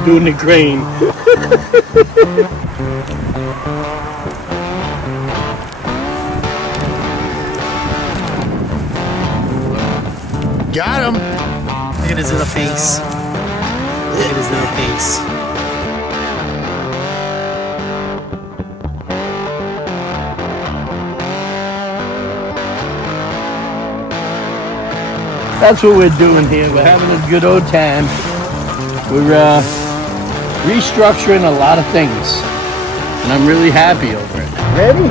I'm doing the grain. Got him. Look at his little face. Look at his little face. That's what we're doing here. We're having a good old time. We're restructuring a lot of things, and I'm really happy over it. Ready?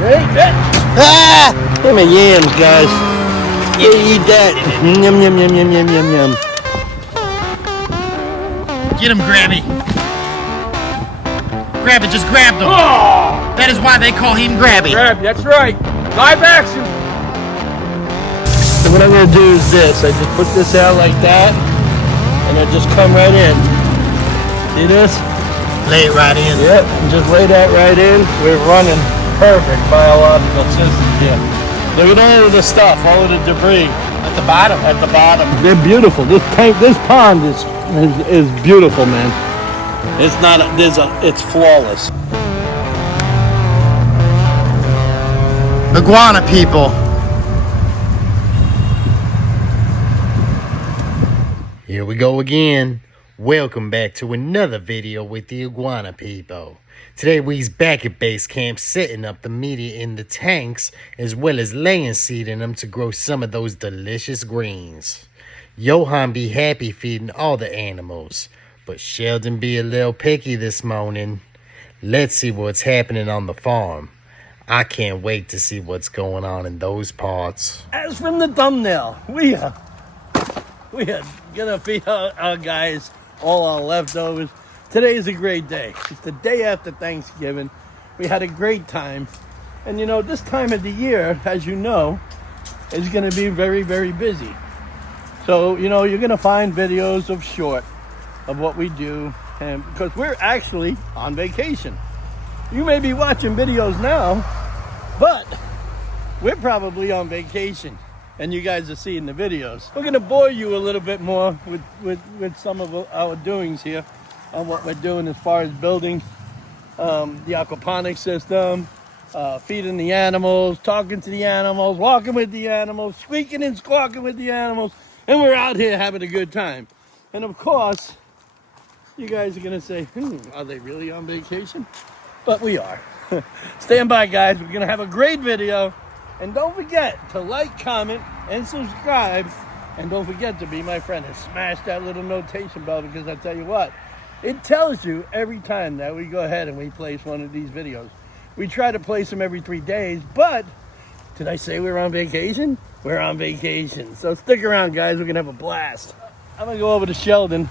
Ready? Ah! Give me yams, guys. Yeah, eat that. Yum, yum, yum, yum, yum, yum, yum. Get him, Grabby. Grab it, just grab them. Oh! That is why they call him Grabby. Grab, that's right. Live action. So what I'm gonna do is this. I just put this out like that, and I just come right in. See this? Lay it right in. Yep, and just lay that right in. We're running perfect biological systems here. Look at all of the stuff, all of the debris At the bottom. at the bottom. They're beautiful. This pond is beautiful, man. It's not. It's flawless. Iguana people. Here we go again. Welcome back to another video with the Iguana people. Today we's back at base camp setting up the media in the tanks as well as laying seed in them to grow some of those delicious greens. Yohan be happy feeding all the animals, but Sheldon be a little picky this morning. Let's see what's happening on the farm. I can't wait to see what's going on in those parts. As from the thumbnail, we are gonna feed our guys all our leftovers. Today is a great day. It's the day after Thanksgiving. We had a great time. And you know, this time of the year, as you know, is gonna be very, very busy. So, you know, you're gonna find videos of what we do, and because we're actually on vacation. You may be watching videos now, but we're probably on vacation, and you guys are seeing the videos. We're gonna bore you a little bit more with some of our doings here on what we're doing as far as building the aquaponics system, feeding the animals, talking to the animals, walking with the animals, squeaking and squawking with the animals, and we're out here having a good time. And of course, you guys are gonna say, are they really on vacation? But we are. Stand by, guys. We're gonna have a great video. And don't forget to like, comment, and subscribe. And don't forget to be my friend and smash that little notification bell, because I tell you what, it tells you every time that we go ahead and we place one of these videos. We try to place them every 3 days, but did I say we're on vacation? We're on vacation. So stick around, guys. We're gonna have a blast. I'm gonna go over to Sheldon,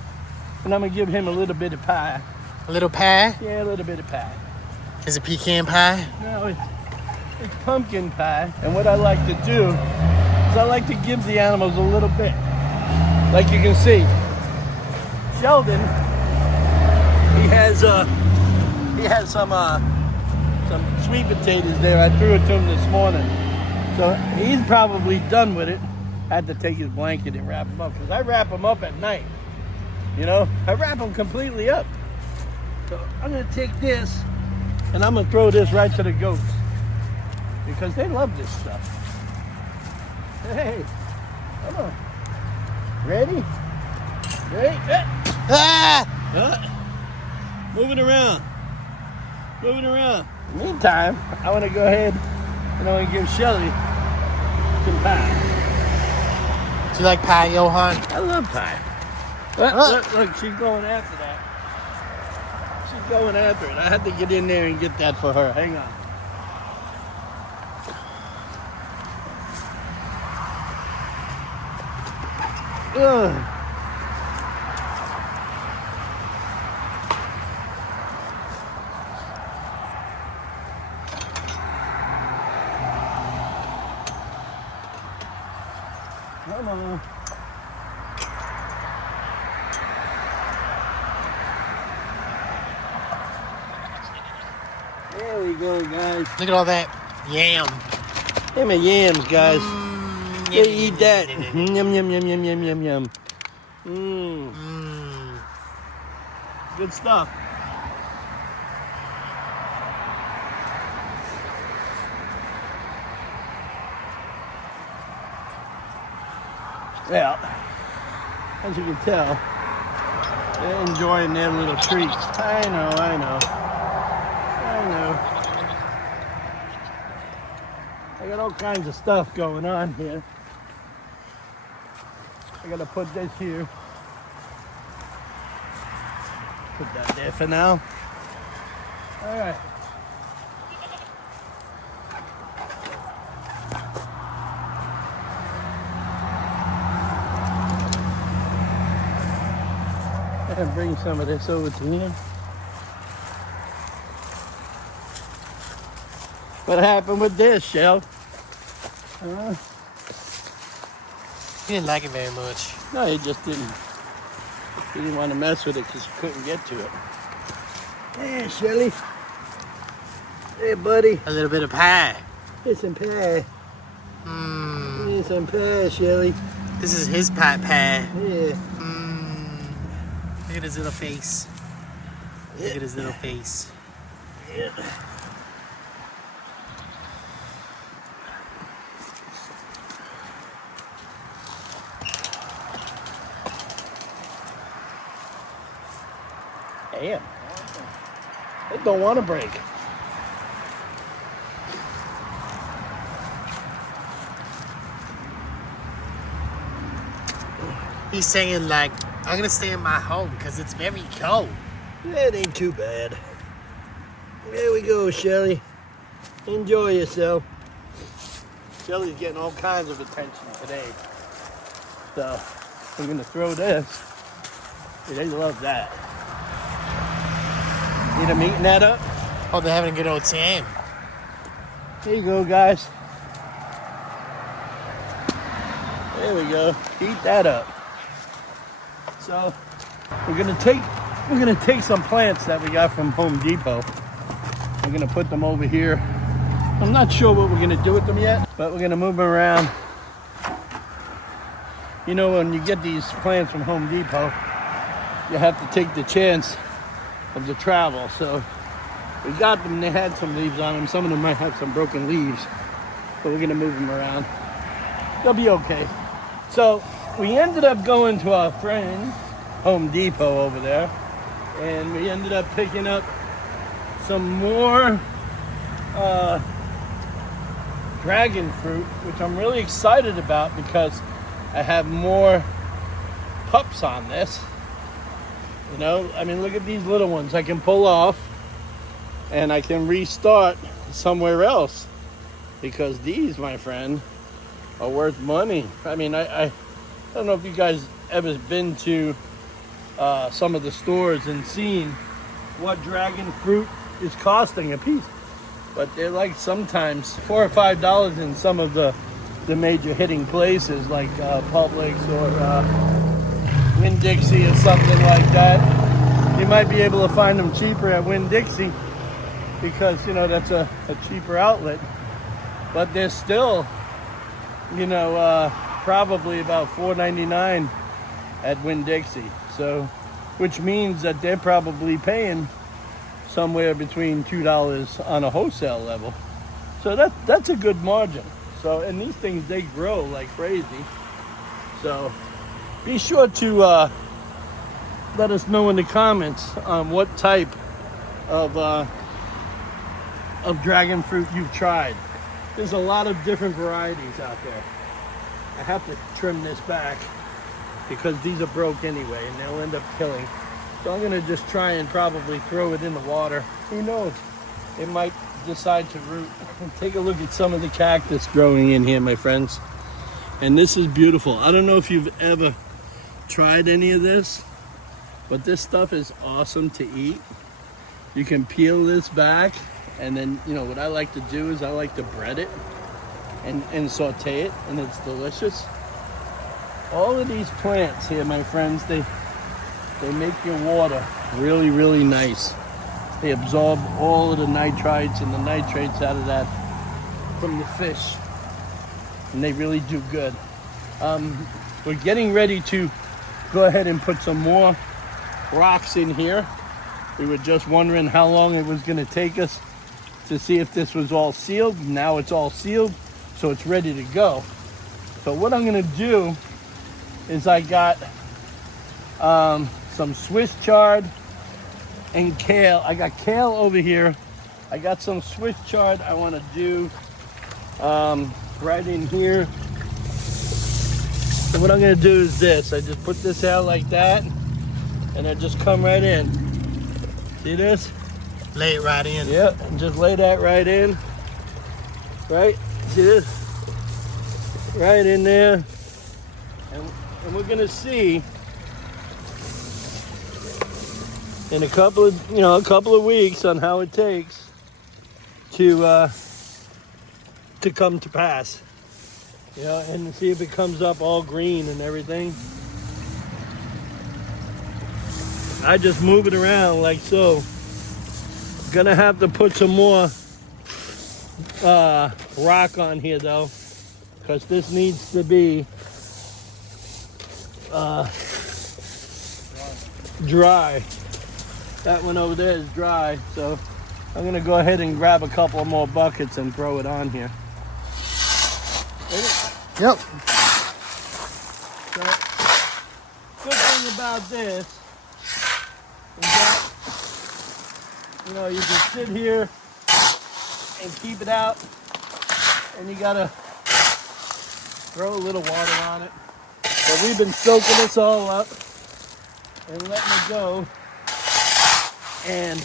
and I'm gonna give him a little bit of pie. A little pie? Yeah, a little bit of pie. Is it pecan pie? No, it's pumpkin pie. And what I like to do is I like to give the animals a little bit. Like you can see, Sheldon, he has some sweet potatoes there. I threw it to him this morning. So he's probably done with it. I had to take his blanket and wrap him up, because I wrap him up at night. You know, I wrap him completely up. So I'm gonna take this and I'm gonna throw this right to the goats, because they love this stuff. Hey, come on. Ready? Ready? Ah! Moving around. Moving around. Meantime, I want to go ahead and I want to give Shelly some pie. Do you like pie, Yohan? I love pie. Look, she's going after that. She's going after it. I had to get in there and get that for her. Hang on. Ugh. Come on. There we go, guys. Look at all that yam. Give me yams, guys. Yeah, eat that. Yum, yum, yum, yum, yum, yum, yum. Good stuff. Yeah, as you can tell, they're enjoying their little treats. I know. I got all kinds of stuff going on here. I gotta put this here. Put that there for now. All right. And bring some of this over to him. What happened with this, Shell? He didn't like it very much. No, he just didn't. He didn't want to mess with it because he couldn't get to it. Hey, Shelly. Hey, buddy. A little bit of pie. Here's some pie. Here's some pie, Shelly. This is his pie. Yeah. Look at his little face. Look at his little face. Yeah. Damn. It don't want to break. He's saying like, I'm gonna stay in my home because it's very cold. It ain't too bad. There we go, Shelly. Enjoy yourself. Shelly's getting all kinds of attention today. So, we're gonna throw this. They love that. See them eating that up? Oh, they're having a good old time. Here you go, guys. There we go. Eat that up. So we're gonna take some plants that we got from Home Depot. We're gonna put them over here. I'm not sure what we're gonna do with them yet, but we're gonna move them around. You know, when you get these plants from Home Depot, you have to take the chance of the travel. So we got them, they had some leaves on them. Some of them might have some broken leaves, but we're gonna move them around. They'll be okay. So we ended up going to our friend Home Depot over there, and we ended up picking up some more dragon fruit, which I'm really excited about because I have more pups on this. You know, I mean, look at these little ones I can pull off, and I can restart somewhere else because these, my friend, are worth money. I mean, I don't know if you guys ever been to some of the stores and seen what dragon fruit is costing a piece, but they're like sometimes $4 or $5 in some of the major hitting places like Publix or Winn-Dixie or something like that. You might be able to find them cheaper at Winn-Dixie because, you know, that's a cheaper outlet, but they're still, you know, probably about $4.99 at Winn-Dixie. So, which means that they're probably paying somewhere between $2 on a wholesale level. So that's a good margin. So, and these things, they grow like crazy. So be sure to let us know in the comments what type of dragon fruit you've tried. There's a lot of different varieties out there. I have to trim this back because these are broke anyway and they'll end up killing. So I'm gonna just try and probably throw it in the water. Who knows? It might decide to root. Take a look at some of the cactus growing in here, my friends. And this is beautiful. I don't know if you've ever tried any of this, but this stuff is awesome to eat. You can peel this back, and then, you know, what I like to do is I like to bread it and saute it, and it's delicious. All of these plants here, my friends, they make your water really, really nice. They absorb all of the nitrites and the nitrates out of that from the fish, and they really do good. We're getting ready to go ahead and put some more rocks in here We were just wondering how long it was gonna take us to see if this was all sealed. Now it's all sealed, so it's ready to go. So what I'm gonna do is I got some Swiss chard and kale. I got kale over here. I got some Swiss chard I want to do right in here. So what I'm going to do is this. I just put this out like that, and I just come right in. See this? Lay it right in. Yep, and just lay that right in. Right? See this? Right in there. And we're going to see in a couple of weeks on how it takes to come to pass, and see if it comes up all green and everything. I just move it around like so. Gonna have to put some more rock on here though, because this needs to be dry. That one over there is dry, so I'm gonna go ahead and grab a couple more buckets and throw it on here. Yep. So, good thing about this is that, you can sit here and keep it out, and you gotta throw a little water on it. But we've been soaking this all up and letting it go. And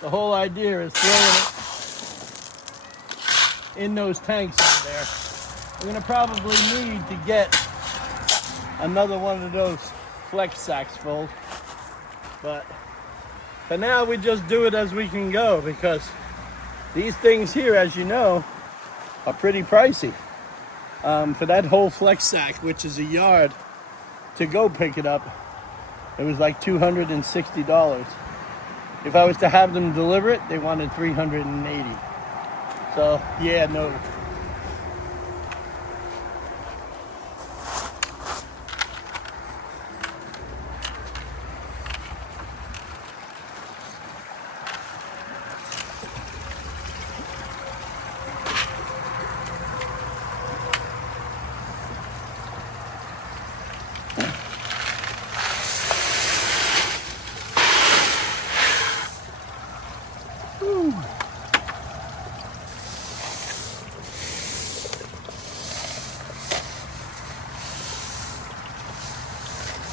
the whole idea is throwing it in those tanks in there. We're gonna probably need to get another one of those flex sacks full. But for now, we just do it as we can go, because these things here, as you know, are pretty pricey. For that whole flex sack, which is a yard, to go pick it up, it was like $260. If I was to have them deliver it, they wanted $380. So, yeah, no.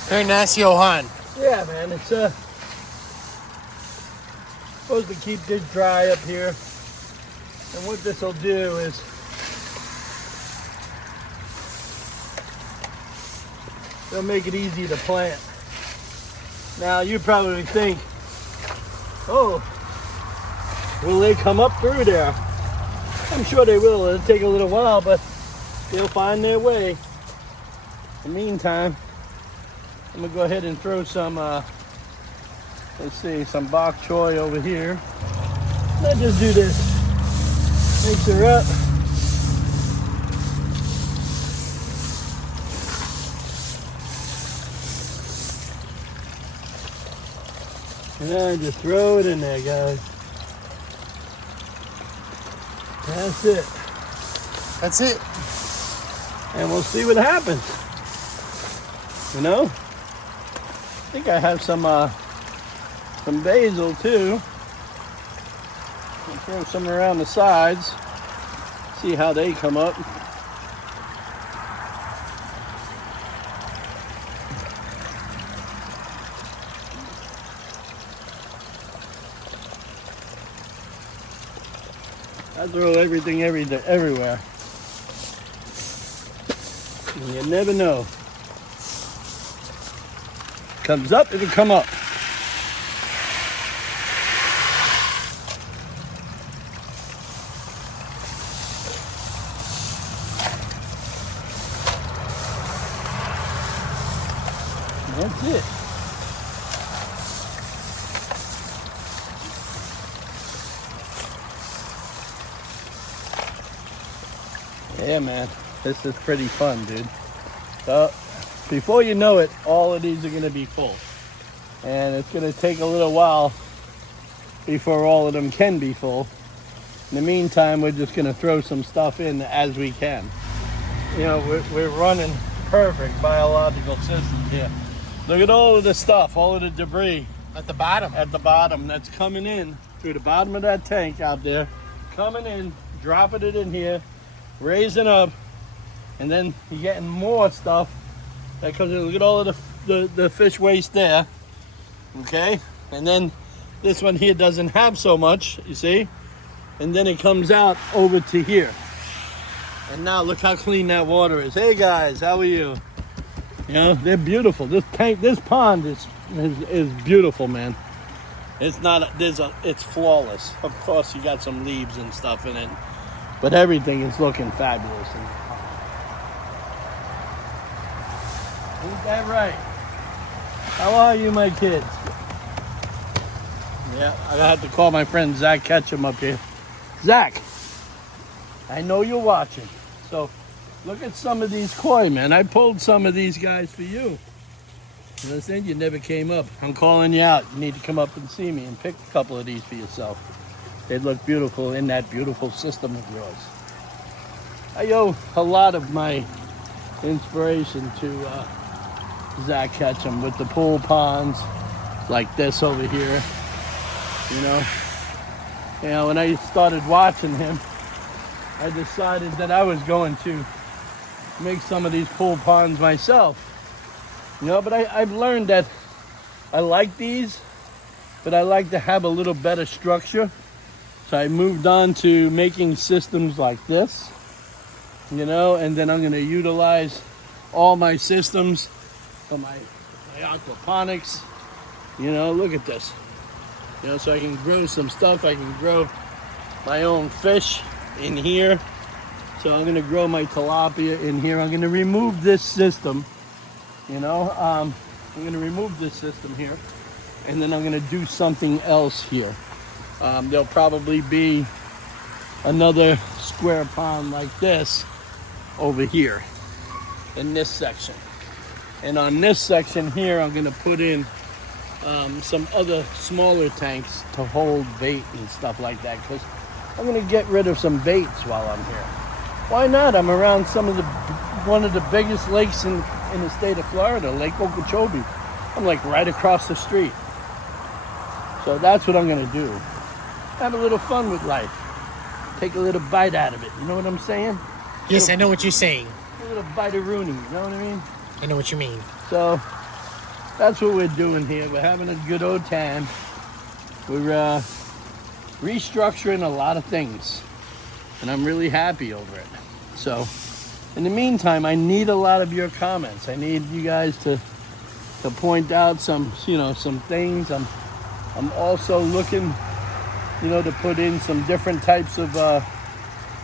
Very nice, Yohan. Yeah, man, it's supposed to keep this dry up here. And what this will do is it'll make it easy to plant. Now you probably think, oh, will they come up through there? I'm sure they will. It'll take a little while, but they'll find their way. In the meantime, I'm gonna go ahead and throw some, some bok choy over here. Let's just do this. Mix her up. And then just throw it in there, guys. That's it. That's it. And we'll see what happens. I think I have some basil too. I'll throw some around the sides. See how they come up. I throw everything everywhere. And you never know. Comes up, it'll come up. That's it. Yeah, man, this is pretty fun, dude. So, before you know it, all of these are gonna be full. And it's gonna take a little while before all of them can be full. In the meantime, we're just gonna throw some stuff in as we can. You know, we're running perfect biological systems here. Look at all of the stuff, all of the debris. At the bottom. At the bottom, that's coming in through the bottom of that tank out there. Coming in, dropping it in here, raising up, and then you're getting more stuff that comes in. Look at all of the fish waste there. Okay? And then this one here doesn't have so much, you see? And then it comes out over to here. And now look how clean that water is. Hey guys, how are you? You know, they're beautiful. This tank, this pond is beautiful, man. It's not, it's flawless. Of course, you got some leaves and stuff in it, but everything is looking fabulous. Ain't that right? How are you, my kids? Yeah, I had to call my friend Zach Catchem up here. Zach, I know you're watching. So look at some of these koi, man. I pulled some of these guys for you. You understand? You never came up. I'm calling you out. You need to come up and see me and pick a couple of these for yourself. They look beautiful in that beautiful system of yours. I owe a lot of my inspiration to Zach Catchem with the pool ponds like this over here. You know, when I started watching him, I decided that I was going to make some of these pool ponds myself. You know, but I've learned that I like these, but I like to have a little better structure. So I moved on to making systems like this, you know, and then I'm going to utilize all my systems for my aquaponics. You know, look at this. You know, so I can grow some stuff. I can grow my own fish in here. So I'm going to grow my tilapia in here. I'm going to remove this system. You know, I'm going to remove this system here, and then I'm going to do something else here. There'll probably be another square pond like this over here in this section. And on this section here, I'm going to put in some other smaller tanks to hold bait and stuff like that, because I'm going to get rid of some baits while I'm here. Why not? I'm around one of the biggest lakes in the state of Florida, Lake Okeechobee. I'm like right across the street. So that's what I'm going to do. Have a little fun with life. Take a little bite out of it. You know what I'm saying? Yes, I know what you're saying. A little bite of Rooney. You know what I mean? I know what you mean. So that's what we're doing here. We're having a good old time. We're restructuring a lot of things, and I'm really happy over it. So in the meantime, I need a lot of your comments. I need you guys to point out some things. I'm also looking, to put in some different types of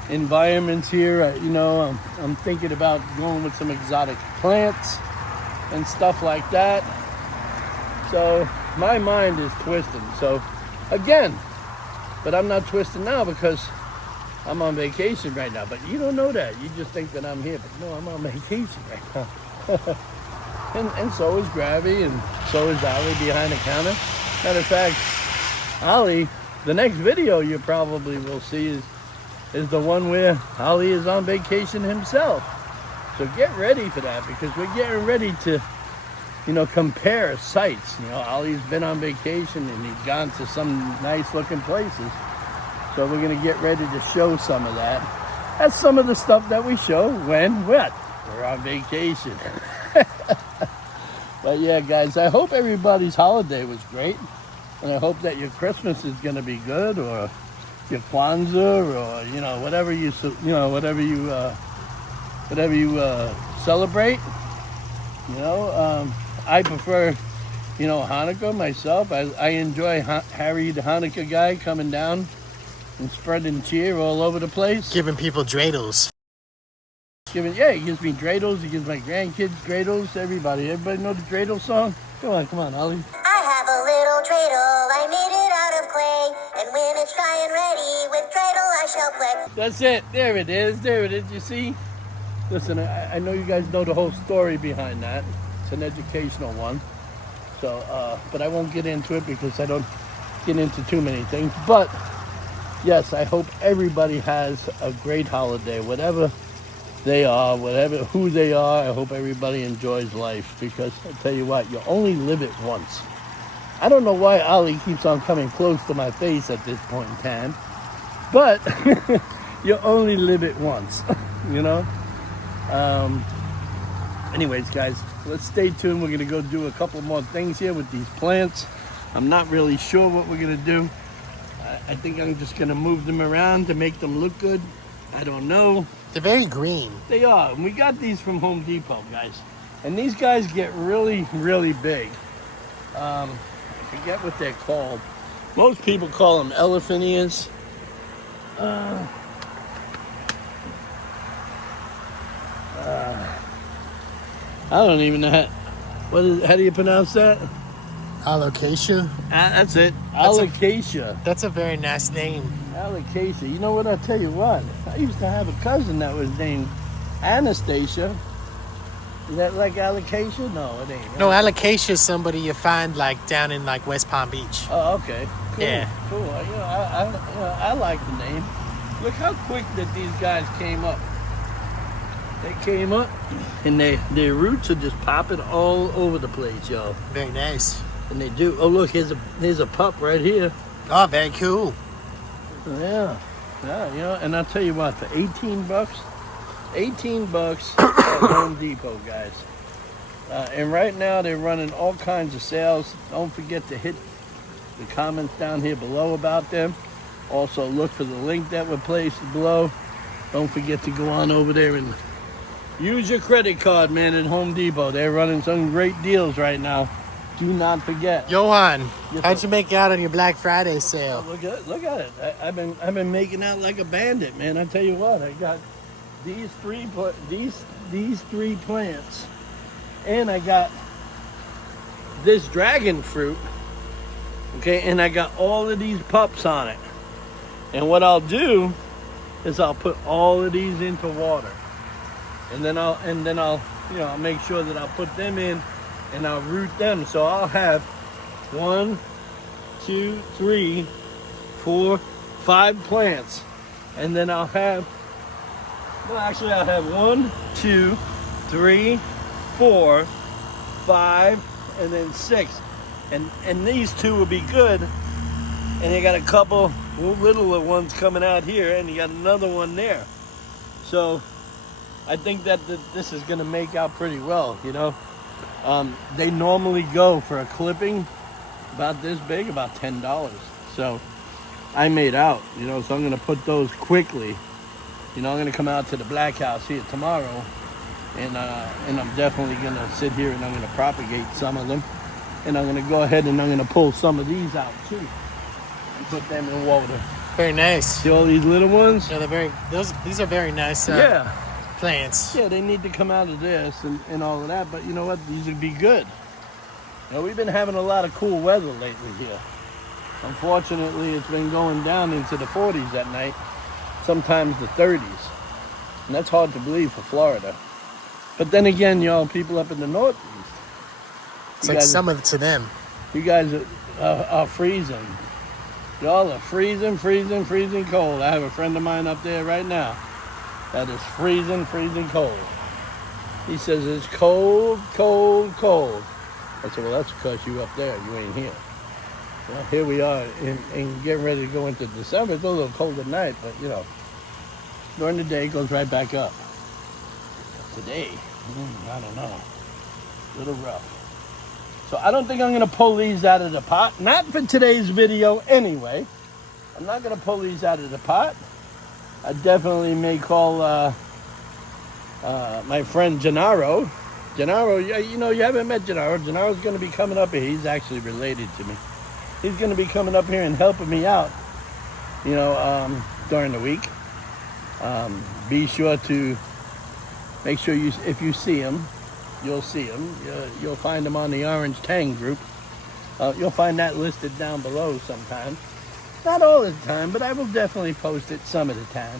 environments here. I'm thinking about going with some exotic plants and stuff like that. So my mind is twisting. So again, but I'm not twisting now because I'm on vacation right now. But you don't know that. You just think that I'm here. But no, I'm on vacation right now. and so is Gravy, and so is Ollie behind the counter. Matter of fact, Ollie, the next video you probably will see is the one where Ollie is on vacation himself. So get ready for that, because we're getting ready to, compare sites. Ollie's been on vacation and he's gone to some nice looking places. So we're going to get ready to show some of that. That's some of the stuff that we show when we're on vacation. But yeah, guys, I hope everybody's holiday was great. And I hope that your Christmas is going to be good, or your Kwanzaa, or, whatever you celebrate. I prefer, Hanukkah myself. I enjoy Harry the Hanukkah guy coming down and spreading cheer all over the place. Giving people dreidels. He gives me dreidels. He gives my grandkids dreidels. Everybody know the dreidel song? Come on, Ollie. I have a little dreidel, I made it out of clay, and when it's dry and ready, with dreidel I shall play. That's it. There it is. You see? Listen, I know you guys know the whole story behind that. It's an educational one. So, but I won't get into it because I don't get into too many things. But yes, I hope everybody has a great holiday, whatever they are, who they are. I hope everybody enjoys life, because I tell you what, you only live it once. I don't know why Ali keeps on coming close to my face at this point in time, but you only live it once, you know? Anyways, guys, let's stay tuned. We're going to go do a couple more things here with these plants. I'm not really sure what we're going to do. I think I'm just going to move them around to make them look good. I don't know. They're very green. They are. And we got these from Home Depot, guys. And these guys get really, really big. I forget what they're called. Most people call them elephant ears. I don't even know how do you pronounce that? Alocasia. That's it. Alocasia. That's a very nice name. Alocasia. You know what? I'll tell you what. I used to have a cousin that was named Anastasia. Is that like alocasia? No, it ain't. No, alocasia is somebody you find like down in like West Palm Beach. Oh, okay. Cool. Yeah. Cool. I like the name. Look how quick that these guys came up. They came up, and their roots are just popping all over the place, y'all. Very nice. And they do. Oh, look, here's a pup right here. Oh, very cool. Yeah, you know. And I'll tell you what, for $18, $18 at Home Depot, guys. And right now they're running all kinds of sales. Don't forget to hit the comments down here below about them. Also, look for the link that we placed below. Don't forget to go on over there and use your credit card, man, at Home Depot. They're running some great deals right now. Do not forget. Johan, Yes, how'd sir. you make out on your Black Friday sale? Look at it. I've been making out like a bandit, man. I tell you what, I got these three plants, and I got this dragon fruit. Okay, and I got all of these pups on it. And what I'll do is I'll put all of these into water. And then I'll I'll make sure that I'll put them in and I'll root them. So I'll have 1, 2, 3, 4, 5 plants. And then I'll have 1, 2, 3, 4, 5, and then 6. And these two will be good. And you got a couple littler ones coming out here, and you got another one there. So I think that this is going to make out pretty well, you know. They normally go for a clipping about this big, about $10. So I made out, you know, so I'm going to put those quickly. You know, I'm going to come out to the Black House here tomorrow, and I'm definitely going to sit here and I'm going to propagate some of them. And I'm going to go ahead and I'm going to pull some of these out too and put them in water. Very nice. See all these little ones? Yeah, these are very nice plants. Yeah, they need to come out of this and all of that, but you know what? These would be good. You know, we've been having a lot of cool weather lately here. Unfortunately, it's been going down into the 40s at night, sometimes the 30s. And that's hard to believe for Florida. But then again, y'all, people up in the Northeast, It's like summer to them. you guys are freezing. Y'all are freezing cold. I have a friend of mine up there right now that is freezing cold. He says it's cold. I said, well, that's because you up there. You ain't here. Well, here we are and getting ready to go into December. It's a little cold at night, but, you know, during the day, it goes right back up. Today, I don't know. A little rough. So I don't think I'm going to pull these out of the pot. Not for today's video anyway. I'm not going to pull these out of the pot. I definitely may call my friend Gennaro. Gennaro, you know, you haven't met Gennaro. Gennaro's going to be coming up here. He's actually related to me. He's going to be coming up here and helping me out, you know, during the week. Be sure to make sure if you see him, you'll see him. You'll find him on the Orange Tang group. You'll find that listed down below sometime. Not all the time, but I will definitely post it some of the time.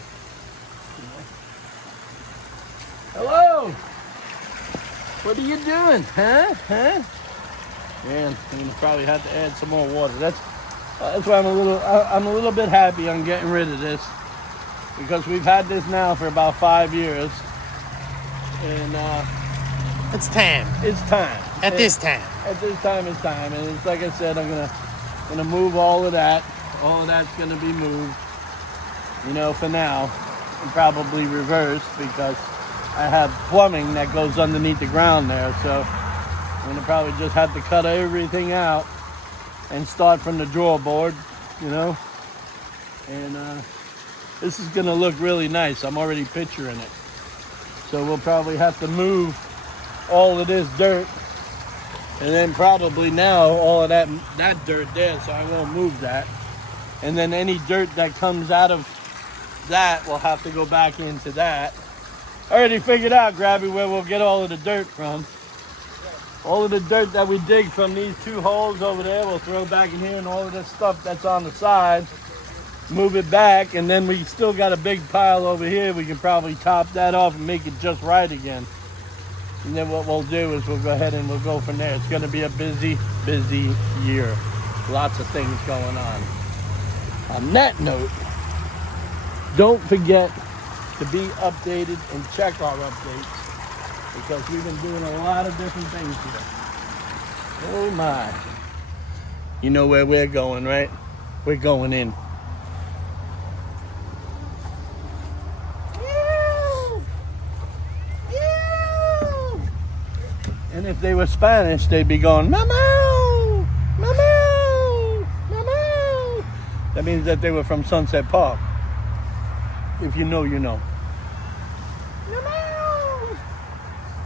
Hello! What are you doing, huh? And I'm gonna probably have to add some more water. That's why I'm a little bit happy on getting rid of this, because we've had this now for about 5 years, and It's time. it's time. At this time. At this time, it's time, and it's like I said, I'm gonna move all of that. All of that's gonna be moved, you know, for now, and probably reversed because I have plumbing that goes underneath the ground there. So I'm gonna probably just have to cut everything out and start from the drawing board, you know. And this is gonna look really nice. I'm already picturing it. So we'll probably have to move all of this dirt. And then probably now all of that dirt there, so I won't move that. And then any dirt that comes out of that will have to go back into that. I already figured out, Grabby, where we'll get all of the dirt from. All of the dirt that we dig from these 2 holes over there, we'll throw back in here, and all of this stuff that's on the sides, move it back, and then we still got a big pile over here. We can probably top that off and make it just right again. And then what we'll do is we'll go ahead and we'll go from there. It's going to be a busy, busy year. Lots of things going on. On that note, don't forget to be updated and check our updates, because we've been doing a lot of different things here. Oh my. You know where we're going, right? We're going in. And if they were Spanish, they'd be going, Mama! Mama! Mama! That means that they were from Sunset Park. If you know, you know. Mama!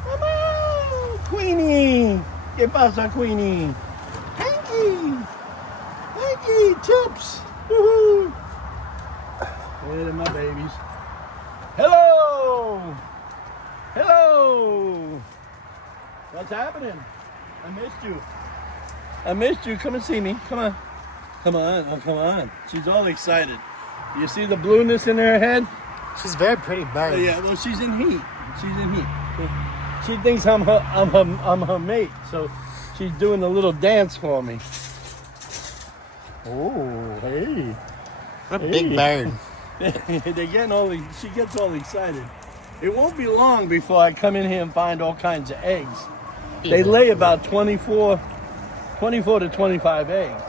Mama! Queenie! ¿Qué pasa, Queenie? Hanky! Hanky! Tips! Woohoo! They're my babies. Hello! Hello! What's happening? I missed you. I missed you. Come and see me. Come on. Come on. Oh, come on. She's all excited. You see the blueness in her head? She's a very pretty bird. Oh, yeah. Well, she's in heat. She's in heat. She thinks I'm her mate. So she's doing a little dance for me. Oh, hey. What a big bird. They're getting she gets all excited. It won't be long before I come in here and find all kinds of eggs. They lay about 24 to 25 eggs.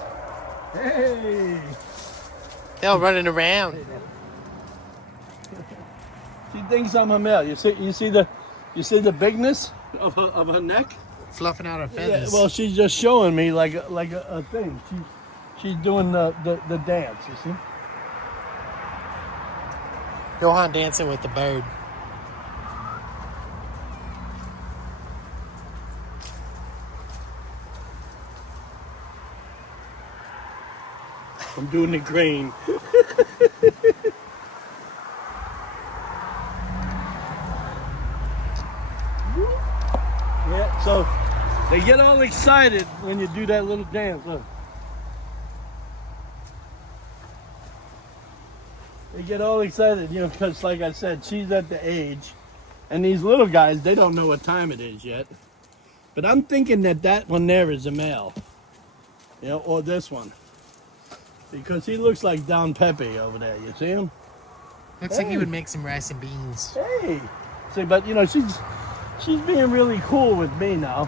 Hey! They're all running around. She thinks I'm a male. You see the bigness of her neck? Fluffing out her Yeah, feathers. well, she's just showing me like a thing. She's doing the dance, you see? Yohan dancing with the bird. I'm doing the grain. Yeah, so they get all excited when you do that little dance. Look. They get all excited, you know, because like I said, she's at the age, and these little guys, they don't know what time it is yet. But I'm thinking that one there is a male, you know, or this one. Because he looks like Don Pepe over there. You see him? Looks like he would make some rice and beans. Hey. See, but you know, she's being really cool with me now.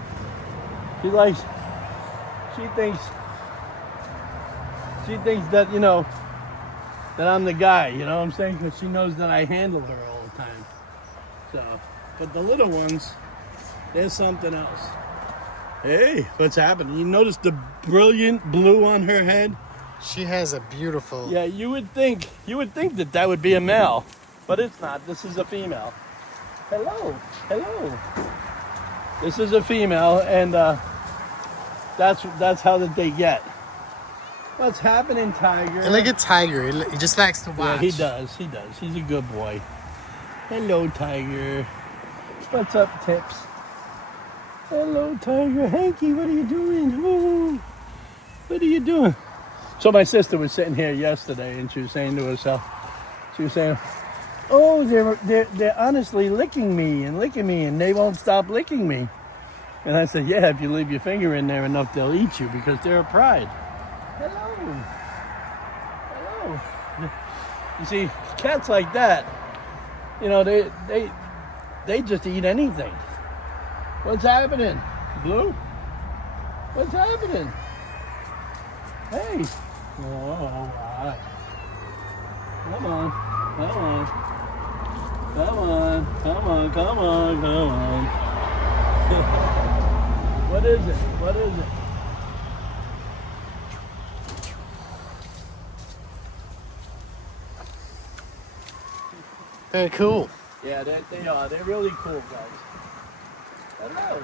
She thinks that, you know, that I'm the guy, you know what I'm saying? Because she knows that I handle her all the time. So, but the little ones, there's something else. Hey, what's happening? You notice the brilliant blue on her head? She has a beautiful... Yeah, you would think that would be a male, but it's not. This is a female. Hello, hello. This is a female, and that's how that they get. What's happening, Tiger? And look at Tiger. He just likes to watch. Yeah, he does. He does. He's a good boy. Hello, Tiger. What's up, Tips? Hello, Tiger. Hanky, what are you doing? Ooh, what are you doing? So my sister was sitting here yesterday, and she was saying to herself, she was saying, "Oh, they're honestly licking me, and they won't stop licking me." And I said, yeah, if you leave your finger in there enough, they'll eat you because they're a pride. Hello. Hello. You see, cats like that, you know, they just eat anything. What's happening? Blue? What's happening? Hey. Oh, all right. Come on. Come on. Come on. Come on. Come on. Come on. What is it? What is it? Very cool. Yeah, they are. They're really cool, guys. Hello.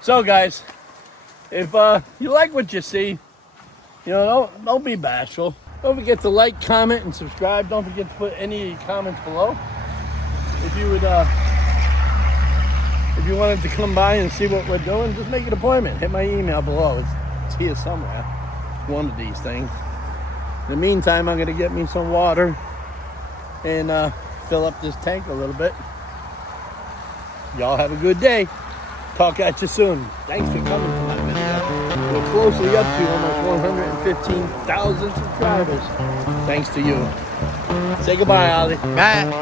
So, guys, if you like what you see, you know, don't be bashful. Don't forget to like, comment, and subscribe. Don't forget to put any comments below. If you would, if you wanted to come by and see what we're doing, just make an appointment. Hit my email below. It's here somewhere. One of these things. In the meantime, I'm going to get me some water and fill up this tank a little bit. Y'all have a good day. Talk at you soon. Thanks for coming to my video. We're closely up to almost 115,000 subscribers. Thanks to you. Say goodbye, Ollie. Bye.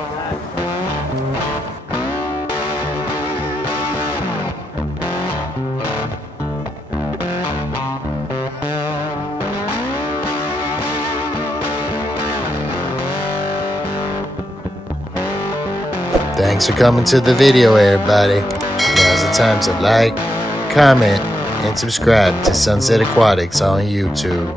Thanks for coming to the video, everybody. Now's the time to like, comment, and subscribe to Sunset Aquatics on YouTube.